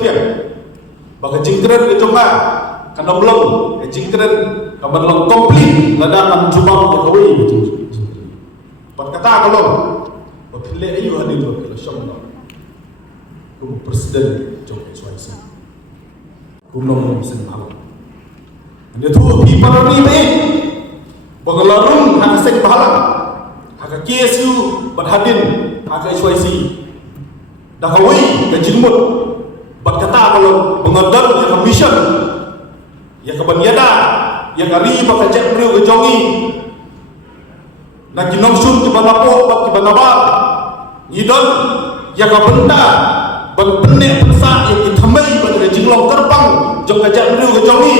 dia bagi jingkren ke jonga kana belum jingkren kabar long komplit lada kan jubang ke kawi pat kata kalau bakile ayu hadin bakile syamna ku presiden jong SYC ku nom sen malam ande tu pi parani be bagalarung hak sen bahalang hak KSU berhadin hak SYC dah kawi ke jilmut bat kata kalau mengadar ya commission ya kebanyakan ya kari bakajak beliau ke jongi nak kinong sun ke balapo bat ke banaba idon ya kabenda ban penek pensa ya kithamai ban ke jinglong terbang jong kajak beliau ke jongi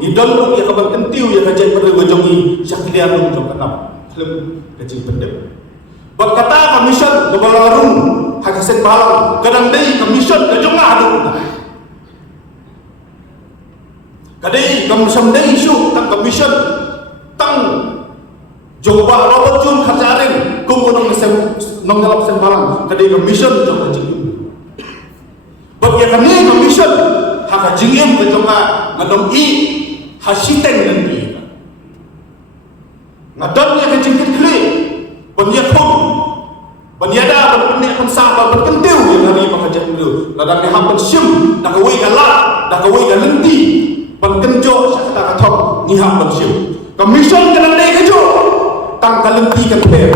idon ya kaban kentiu ya kajak beliau ke jongi syaklian dong jong kenap klem ke jing pendek bat kata commission ke balarung hak sen balang kadang dei commission ke jonga aduk kadai commission dei isu tang commission tang joba robot jun khajarin kumunong nong ngalap sen balang kadai commission jong jing bagi kami commission hak jingim ke jonga ngadom i hasiteng dan i ngadon ya ke jingkit kli penya pun banyada berpenek pensah berkentiu yang hari bakajak dulu ladang ni hampan sim dak kawi galak dak kawi galenti penkenjo sakata kathok ni hampan sim commission kena dei kejo tang galenti kan per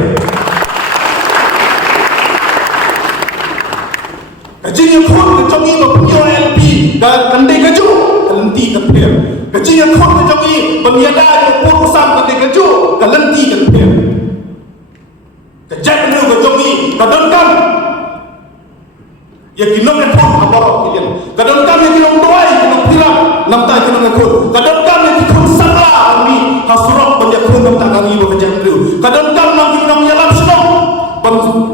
kajinya khon ke jongi penyo LP dan kandai kejo galenti kan per kajinya khon ke jongi banyada ke pun usam kandai kejo galenti kan per kejap dulu ke jongi kadang-kadang ya kinong yang pun abarok kalian kadang-kadang ya kinong doai kinong piram namta kinong ekor kadang-kadang ya kinong salah kami hasurok banyak kun namta kami kejap dulu kadang-kadang nak kinong yalam senong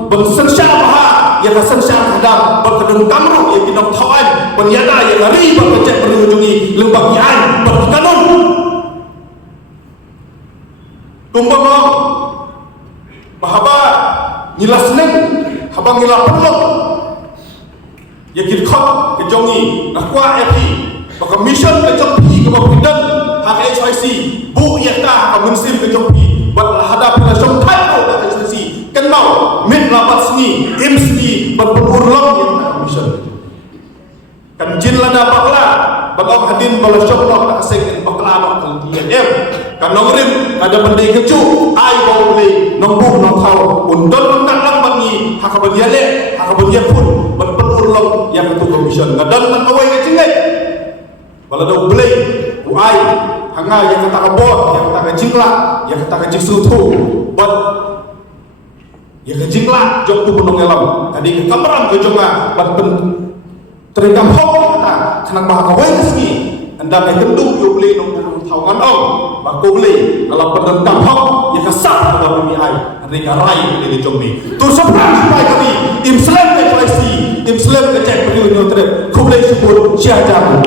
bersensya baha ya bersensya kadang berkedeng kamru ya kinong tawan penyada ya lari berkejap dulu jongi lembak yan berkanun tumbang bahaba nyilas neng habang ngilah pelok ya kirkhot ke jongi nakwa epi baka mission ke jongpi ke bapidan hak SYC bu yakta ke munsim ke jongpi bat hadap ke jongtai ko hak SYC kan mau min lapat sini im sini berpenurlong yang tak mission kan jin lada bakla bagam hadin bala syokno tak seng bakla bakal TNM kan nongrim ada pendai keju ai bau boleh nombuk nong kau undon nongkang lang bangi hakabaniyale hakabaniyapun berpenurlong yang itu commission ngadan man awai ke cingay bala daw boleh uai hanga yang kata kabot yang kata jingla yang kata jingsutu bat yang jingla jok tu punong elam tadi ke kameram ke jonga bat pen terekam hok kata senang bahakawai keski anda may kenduk yung boleh nung tawangan om baku boleh kalau pendentang hok ya kesat pada BBI mereka rai boleh dijombi tu seberang supaya kami Islam ke SYC Islam ke cek beri nyotre ku boleh sebut syahadat